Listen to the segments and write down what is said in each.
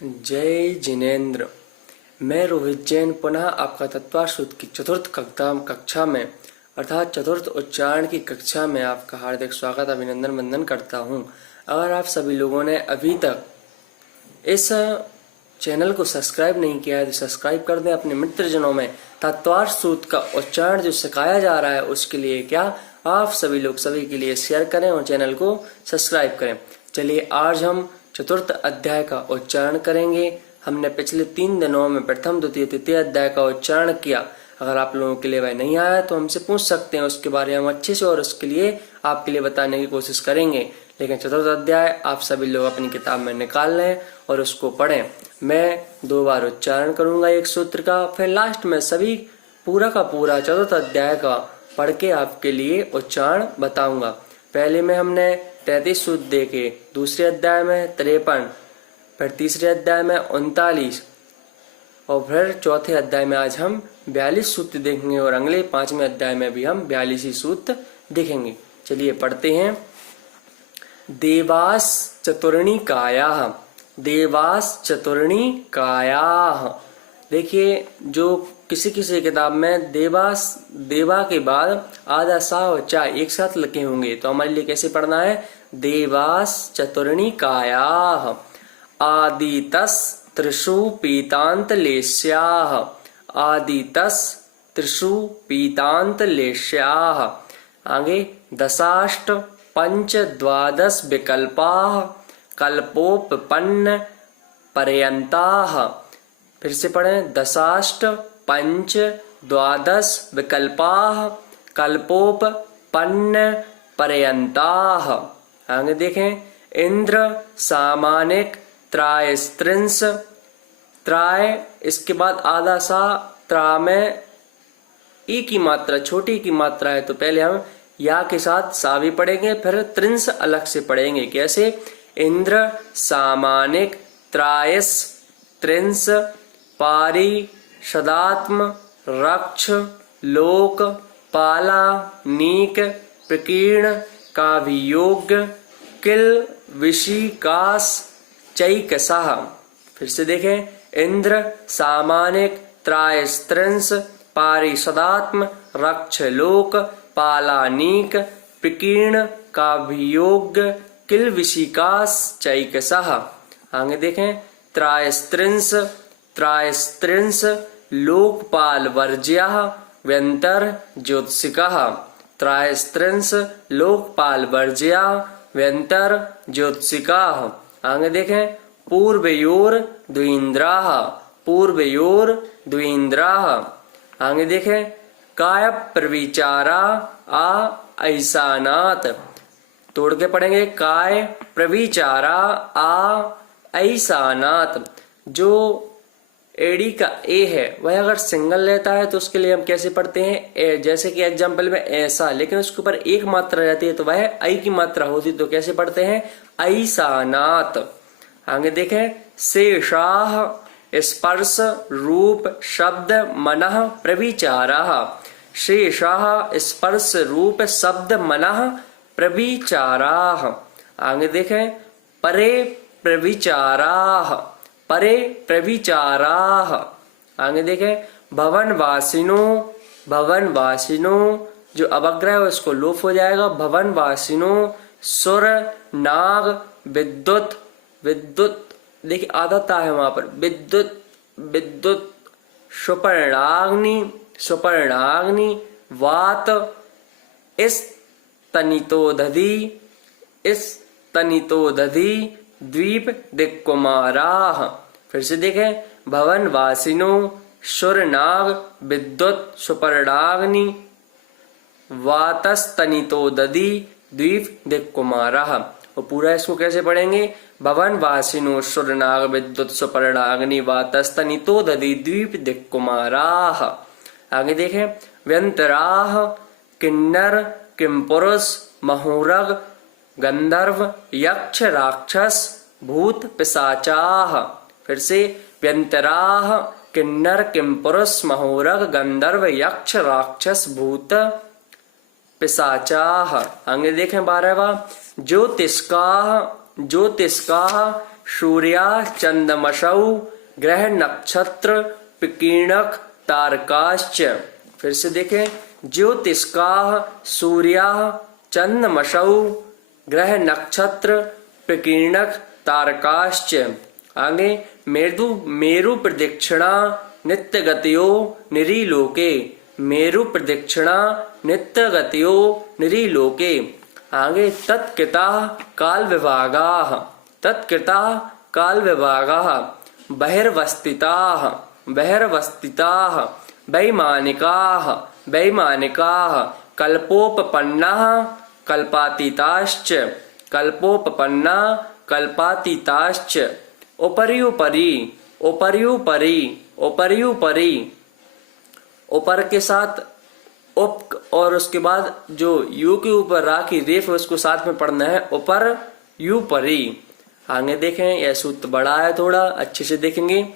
जय जिनेन्द्र। मैं रोहित जैन पुनः आपका तत्व सूत्र की चतुर्थ कक्षा में अर्थात चतुर्थ उच्चारण की कक्षा में आपका हार्दिक स्वागत अभिनंदन वंदन करता हूं। अगर आप सभी लोगों ने अभी तक इस चैनल को सब्सक्राइब नहीं किया है तो सब्सक्राइब कर दें अपने मित्रजनों में। तत्व सूत्र का उच्चारण जो सिखाया जा रहा है उसके लिए क्या आप सभी लोग सभी के लिए शेयर करें और चैनल को सब्सक्राइब करें। चलिए आज हम चतुर्थ अध्याय का उच्चारण करेंगे। हमने पिछले 3 दिनों में प्रथम द्वितीय तृतीय अध्याय का उच्चारण किया। अगर आप लोगों के लिए वह नहीं आया तो हमसे पूछ सकते हैं, उसके बारे में हम अच्छे से और उसके लिए आपके लिए बताने की कोशिश करेंगे। लेकिन चतुर्थ अध्याय आप सभी लोग अपनी किताब में निकाल लें और उसको पढ़ें। मैं 2 बार उच्चारण करूंगा एक सूत्र का, फिर लास्ट में सभी पूरा का पूरा चतुर्थ अध्याय का पढ़ के आपके लिए उच्चारण बताऊंगा। पहले में हमने 33 सूत्र देखे, दूसरे अध्याय में 53, फिर तीसरे अध्याय में 39 और फिर चौथे अध्याय में आज हम 42 सूत्र देखेंगे और अगले 5वें अध्याय में भी हम 42 ही सूत्र देखेंगे। चलिए पढ़ते हैं। देवास चतुर्णी कायाः, देवास चतुर्णी कायाः। देखिए जो किसी किसी किताब में देवा के बाद आधा सा और चा एक साथ लिखे होंगे, तो हमारे लिए कैसे पढ़ना है? देवास चतुर्णी कायाः आदितस त्रिषु पीतांत लेस्याः, आदितस त्रिषु पीतांत लेस्याः। आगे दशाष्ट पंच द्वादश विकल्पाः कल्पोपपन्न पर्यंताः। फिर से पढ़ें, दशाष्ट पंच द्वादश विकल्पाः कल्पोपपन्न पर्यंताः। आगे देखें, इंद्र सामानिक त्रायस्त्रिंश, त्राय इसके बाद आधा सा, त्रा में ई की मात्रा छोटी की मात्रा है तो पहले हम या के साथ सा भी पढ़ेंगे, फिर त्रिंश अलग से पढ़ेंगे। कैसे? इंद्र सामानिक त्रायस त्रिंश पारी सदात्म रक्ष लोक पाला नीक प्रकीर्ण काभियोग्य किल विशिकास चैकसः। फिर से देखें, इंद्र सामानिक त्रायस्त्रिंश पारिषदात्म रक्ष लोक पालानीक प्रकीर्ण काभियोग्य किल विशिकास चैकसः। आगे देखें, त्रायस्त्रिंश त्रायस्त्रिंश लोकपाल वर्ज्यः व्यंतर ज्योतिषिकः, त्रायस्त्रिंश लोकपाल वर्ज्या व्यंतर ज्योतिषिकाः। आगे देखें, पूर्वयोर द्विन्द्राः, पूर्वयोर द्विन्द्राः। आगे देखें, काय प्रविचारा आ ऐसानात, तोड़ के पढ़ेंगे, काय प्रविचारा आ ऐसानात। जो एडी का ए है वह अगर सिंगल लेता है तो उसके लिए हम कैसे पढ़ते हैं? ए, जैसे कि एग्जाम्पल में ऐसा, लेकिन उसके ऊपर एक मात्रा रहती है तो वह आई की मात्रा होती, तो कैसे पढ़ते हैं? ऐसानात। आगे देखें, शेषाः स्पर्श रूप शब्द मनः प्रविचाराः, शेषाः स्पर्श रूप शब्द मनः प्रविचाराः। आगे देखें, परे प्रविचाराः, परे प्रविचाराः। आगे देखें, भवनवासिनो, भवनवासिनो जो अवग्रह है उसको लोप हो जाएगा, भवनवासिनो सुर नाग विद्युत, विद्युत देखिए आधा ता है वहां पर, विद्युत विद्युत सुपर्णाग्नि, सुपर्णाग्नि वात इस तनितो दधी, इस तनितो दधी द्वीप दिक्कुमाराः। फिर से देखें, भवनवासिनो सुरनाग विद्युत सुपर्णाग्नि वातस्तनितो दधी द्वीप दिक्कुमाराः। और पूरा इसको कैसे पढ़ेंगे? भवनवासिनो सुरनाग विद्युत सुपर्णाग्नि वातस्तनितो दधी द्वीप दिक्कुमाराः। आगे देखें, व्यंतराः किन्नर किमपुरुष महुरग गंधर्व यक्ष राक्षस भूत पिशाचाः। फिर से, व्यंतराः किन्नर किमपुरुष महुरग गंधर्व यक्ष राक्षस भूत पिशाचाः। आगे देखें 12वां, ज्योतिष्काः, ज्योतिष्काः सूर्या चंद्रमसौ ग्रह नक्षत्र विकीर्णक तारकाश्च। फिर से देखें, ज्योतिष्का सूर्या चंद्रमसौ ग्रह नक्षत्र विकीर्णक तारकाश्च। आगे मेरु प्रदक्षिणा नित्य गतियो निरीलोके। मेरु प्रदक्षिणा नित्य गतियो निरीलोके। आगे तत्कृता काल विभागाः। तत्कृता काल विभागाः बहिर्वस्थिताः। बहिर्वस्थिताः वैमानिकाः। वैमानिकाः कल्पोपपन्नाः कल्पातीताश्च। कल्पोपपन्ना कल्पातीताश्च। उपरि उपरि उपरि ऊपर के साथ उप और उसके बाद जो यू के ऊपर रा की रेफ है उसको साथ में पढ़ना है, ऊपर यू परी। आगे देखें, यह सूत्र बड़ा है, थोड़ा अच्छे से देखेंगे।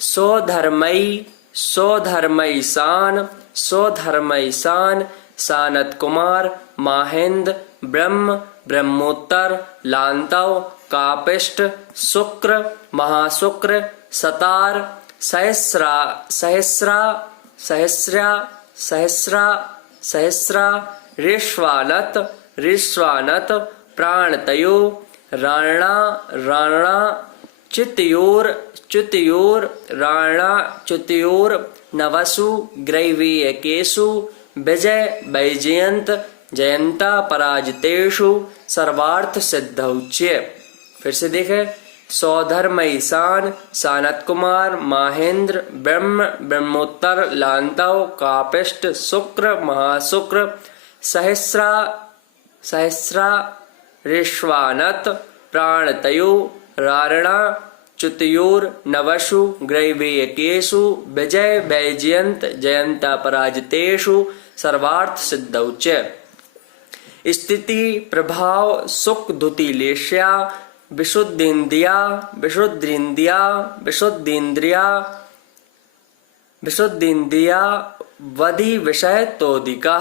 सौधर्मयी सौधर्मयी शान सौधर्मयी शान सानत कुमार माहेंद्र ब्रह्म ब्रह्मोत्तर लांतव कापिष्ट शुक्र महाशुक्र सतार सहस्रा सहस्रा सहस्रा सहस्रा सहस्रा ऋष्वानत ऋष्वानत प्राणतयो राणा राणा चितयोर चितयोर राणा चितयोर नवसु ग्रैवीयकेषु विजय वैजयंत जयंता पराजितेषु सर्वार्थ सिद्धौच्य। फिर से देखें, सौधर्मयी शान सानत कुमार माहेंद्र ब्रह्म ब्रह्मोत्तर लांतव कापिष्ट शुक्र महाशुक्र सहस्रा सहस्रा ऋष्वानत प्राणतयो रारणा च्युतयोर नवसु ग्रैवेयकेषु विजय वैजयंत जयंता पराजितेषु सर्वार्थ सिद्धौच्य। स्थिति प्रभाव सुख दुति लेश्या विशुद्धिन्द्रिया विशुद्धिन्द्रिया विशुद्धिन्द्रिया विशुद्धिन्द्रिया वधि विषय तोदिका।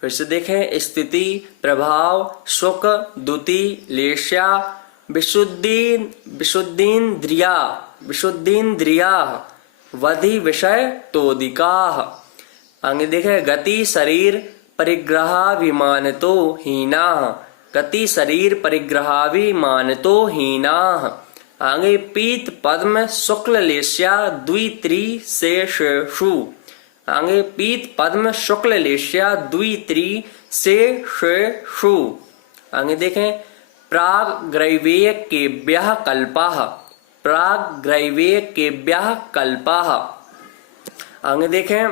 फिर से देखें, स्थिति प्रभाव सुख दुति लेश्या विशुद्धि विशुद्धिन्द्रिया विशुद्धिन्द्रिया वधि विषय तोदिका। आगे देखें, गति शरीर परिग्रहाभिमानतो हीनाः। गति शरीर परिग्रहाभिमानतो हीनाः। आगे पीत पद्म शुक्ल लेश्या द्वित्री शेषु। आगे पीत पद्म शुक्ल लेश्या द्वित्री शेषु। आगे देखें, प्राग ग्रैवेय केभ्यः कल्पाः। प्राग ग्रैवेय केभ्यः कल्पाः। आगे देखें,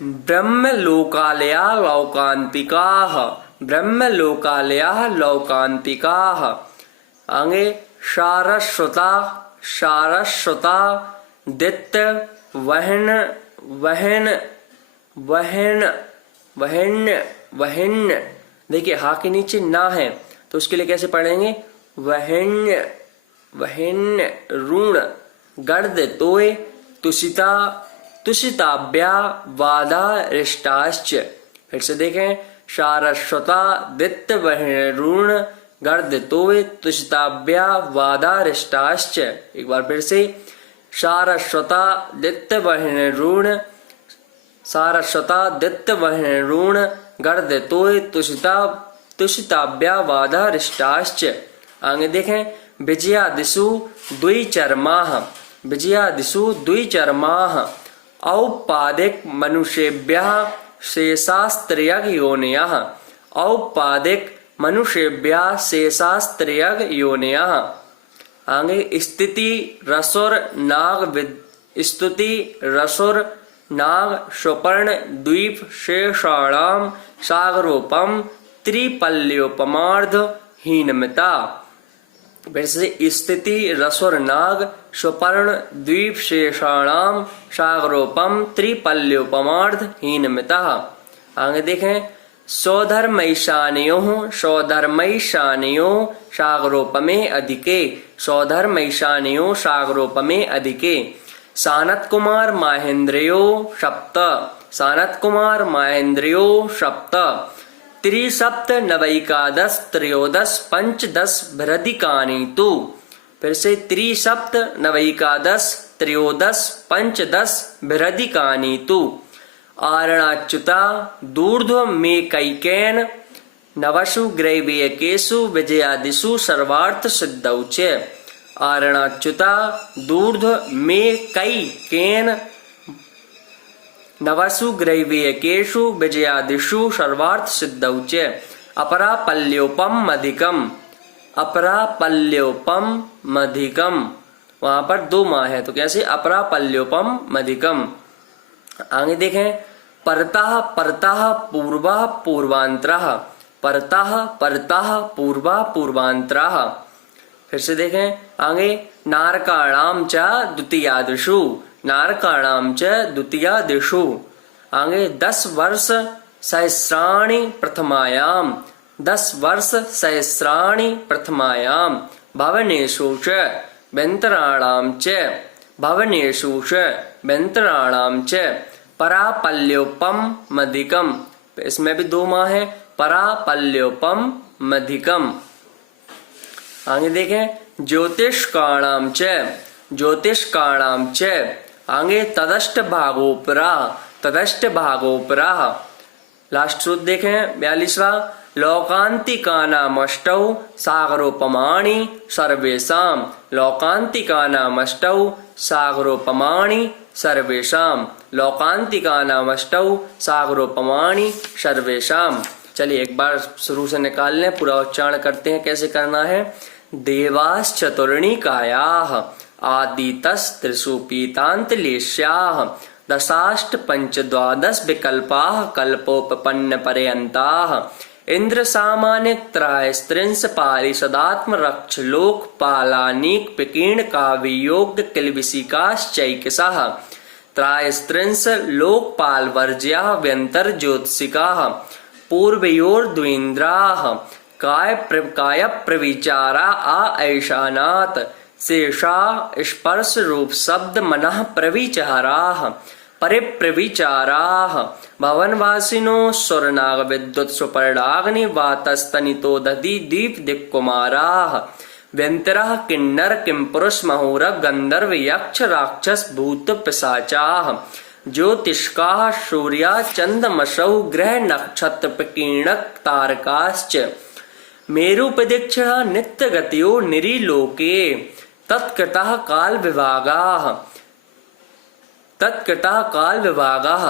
ब्रह्मलोकालया लौकान्तिकाः। ब्रह्मलोकालया लौकान्तिकाः। आगे सारस्वता सारस्वता दित्य वहन वहन वहन वहन वहन। देखिए, हा के नीचे ना है तो उसके लिए कैसे पढ़ेंगे, वहन वहन ऋण गर्द तोय तुषिता तुषिताभ्या वादा रिष्टाश्च। फिर से देखें, सारस्वता दित्य वहन ऋण गर्द तोय तुषिताभ्या वादा रिष्टाश्च। एक बार फिर से, सारस्वता दित्य वहन ऋण सारस्वता दित्य वहन ऋण गर्द तोय तुषिताभ्या वादा रिष्टाश्च। आगे देखें, विजयादिषु द्विचर्माः। विजयादिषु द्विचर्माः औपादिक मनुष्येभ्यः शेषास्त्रियग योनयः। औपादिक मनुष्येभ्यः शेषास्त्रियग योनयः। आगे स्थिति रसुर नाग स्तुति रसुर नाग सुपर्ण द्वीप शेषाणाम सागरोपम त्रिपल्योपमार्ध हीनमिता। वैसे स्थिति रसुर नाग सुपर्ण द्वीप शेषाणाम सागरोपम त्रिपल्योपमार्ध हीनमिता। आगे देखें, सौधर्मैशानियों सौधर्मैशानियों सागरोपमे अधिके। सौधर्मैशानियों सागरोपमे अधिके। सानत कुमार माहेंद्रियो सप्त। सानत कुमार माहेंद्रियो सप्त। त्रिसप्त नवैकादश त्रयोदश पंचदश भृदिकानि तु। फिर से त्रिसप्त नवैकादश त्रयोदश पंचदश भृदिकानि तु। आरणाच्युता दूर्ध्वमेकैकेन नवसु ग्रैवेयकेषु विजयादिषु सर्वार्थ सिद्धौ च। आरणाच्युता दूर्ध्वमेकैकेन नवसु ग्रैवेयकेषु विजयादिषु सर्वार्थ सिद्धौ च। अपरापल्योपमधिकम्। अपरापल्योपमधिकम्, वहां पर दो माँ है तो कैसे? अपरापल्योपमधिकम्। आगे देखें, परतः परतः पूर्वः पूर्वांतरः। परतः परतः पूर्वः पूर्वांतरः। फिर से देखें आगे, नारकाणाम च द्वितीयादिषु। नारकाणाम च द्वितीयादिषु। आगे 10 वर्ष सहस्राणि प्रथमायाम। 10 वर्ष सहस्राणि प्रथमायाम। भवनेषु च व्यन्तराणाम च। भवनेषु च व्यन्तराणाम च। परापल्योपमधिकम्, इसमें भी दो माँ है। परापल्योपमधिकम्। आगे देखें, ज्योतिष्काणाम च। ज्योतिष्काणाम च। आगे तदष्ट भागोपरा। तदष्ट भागोपरा। लास्ट सूत्र देखें 42वां, लोकान्तिकानामष्टौ सागरोपमाणि सर्वेषाम्। लोकान्तिकानामष्टौ सागरोपमाणि सर्वेषाम्। लोकान्तिकानामष्टौ सागरोपमाणि सर्वेषाम्। चलिए एक बार शुरू से निकाल लें, पूरा उच्चारण करते हैं कैसे करना है। देवाश्चतुर्णिकायाः आदितस्त्रिषु पीतान्तलेश्याः दशाष्ट पंच द्वादश विकल्पाः कल्पोपपन्न पर्यन्ताः इंद्रसामान्यत्रायस्त्रिंश पारिषदात्म रक्ष लोकपालानीक विकीर्ण काव्ययोग किलविशिकाश्चैकशः त्रायस्त्रिंश लोकपालवर्ज्याः व्यंतर ज्योतिषिकाः पूर्वयोर्द्विन्द्राः काय प्रविचारा ऐशानात् शेषा स्पर्श रूप शब्द मनः प्रविचाराः परिप्रविचाराः भवनवासिनो सुरनाग विद्युत सुपर्णाग्नि वातस्तनितो दधि दीप दिक्कुमाराः व्यंतरः किन्नर किंपुरुष महोरग गंधर्व यक्ष राक्षस भूत पिशाचाः ज्योतिष्काः सूर्या चंद्रमसौ ग्रह नक्षत्र प्रकीर्णक तारकाश्च मेरुपदीक्षिणा नित्यगत्यो निरीलोके तत्कृतः काल विभागाः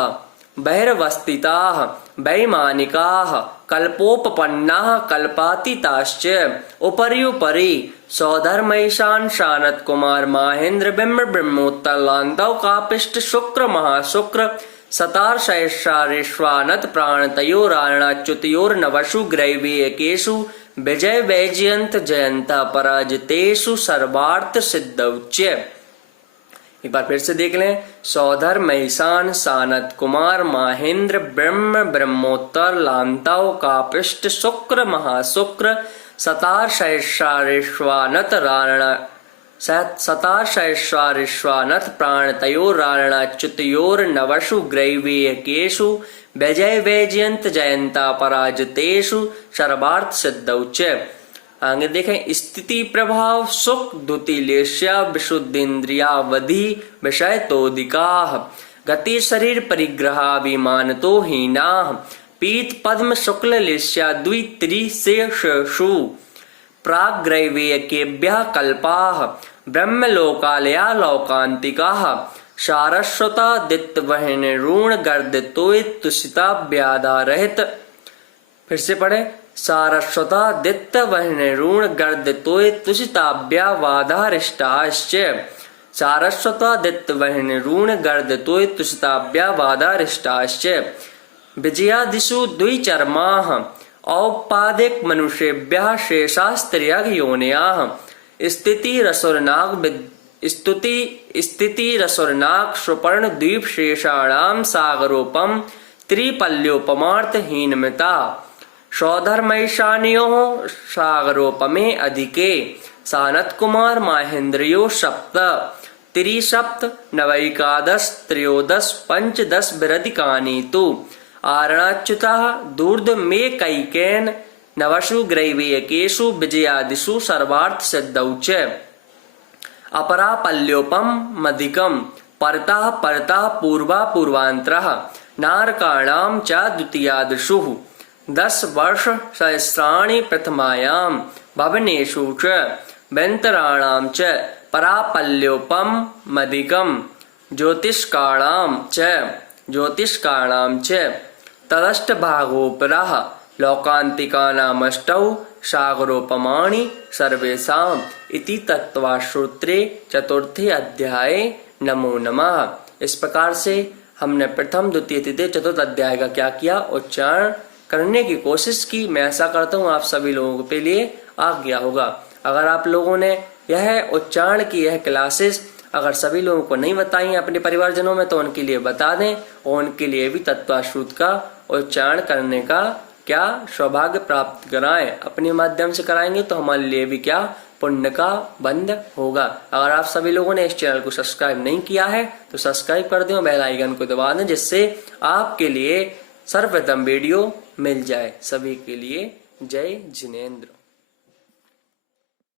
बहिर्वस्थिताः वैमानिकाः कल्पोपपन्नाः कल्पातीताश्च उपर्युपरि सौधर्मैशान शानत कुमार माहेंद्र बिम्ब ब्रह्मोत्तर लांतव कापिष्ट शुक्र महाशुक्र सतार सहस्रारेश्वानत प्राणतयोरारणाच्युतयोर्नवसु ग्रैवेयकेषु विजय वैजयंत जयंत पराजितेषु सर्वार्थ सिद्धौ च। एक बार फिर से देख लें। सौधर महिषान सानत कुमार माहेंद्र ब्रह्म ब्रह्मोत्तर लांतव कापिष्ट शुक्र महाशुक्र सतार सहस्रारेश्वानत प्राणतयोरारणाच्युतयोर्नवसु ग्रैवेयकेषु विजय वैजयंत जयंता पराजितेषु सर्वार्थ सिद्धौ च। आगे देखें, स्थिति प्रभाव सुख द्युतिलेश्या विशुद्धेन्द्रियावधि विषय तोदिकाः गति शरीर परिग्रहा विमानतो हीनाः पीत पद्म शुक्ल लेश्या द्वित्रिशेषु प्राग्रैवेयकेभ्यः कल्पाः ब्रह्मलोकालया लोकान्तिकाः सारस्वता दित्वहन ऋण गर्दितोत्तुषिता व्याधारहित। फिर से पढ़े, सारस्वता दित्वहन ऋण गर्दितोत्तुषिताभ्यावाधारिष्टाश्च सारस्वता दित्वहन ऋण गर्दितोत्तुषिताभ्यावाधारिष्टाश्च विजयादिषु द्विचर्माः औपादिक मनुष्येभ्यः शेषास्त्रियग योनयाः स्थितिरसुरनाग सुपर्ण द्वीप शेषाणां सागरोपम त्रिपल्योपमार्थ हीनमिता सौधर्मैशान्योः सागरोपमे अधिके सानत कुमार माहेंद्रियो सप्त त्रिसप्त नवैकादश त्रयोदश पंचदश विरधिकानि तु आरणाच्युतः दूर्ध मे कैकेन नवसु ग्रैवेयकेषु विजयादिषु सर्वार्थ सिद्धौ च अपरापल्योपम मधिकम परतः परतः पूर्वा पूर्वांतरः नारकाणां च द्वितीयादिषु 10 वर्ष सहस्राणि प्रथमायां भवनेषु च व्यन्तराणां च परापल्योपम मधिकम ज्योतिष्काणां च तदष्टभागोपरः लोकान्तिकानामष्टौ सागरोपमाणि सर्वेषाम् इति तत्त्वाश्रोत्रे 4थे अध्याये नमो नमः। इस प्रकार से हमने प्रथम द्वितीय तृतीय चतुर्थ अध्याय का क्या किया, उच्चारण करने की कोशिश की। मैं ऐसा करता हूँ आप सभी लोगों के लिए आ गया होगा। अगर आप लोगों ने यह उच्चारण की यह क्लासेस अगर सभी लोगों को नहीं बताई अपने परिवारजनों में तो उनके लिए बता दें और उनके लिए भी तत्वाश्रुत का उच्चारण करने का क्या सौभाग्य प्राप्त कराएं। अपने माध्यम से कराएंगे तो हमारे लिए भी क्या पुण्य का बंध होगा। अगर आप सभी लोगों ने इस चैनल को सब्सक्राइब नहीं किया है तो सब्सक्राइब कर दें और बेल आइकन को दबा दें, जिससे आपके लिए सर्वप्रथम वीडियो मिल जाए। सभी के लिए जय जिनेंद्र।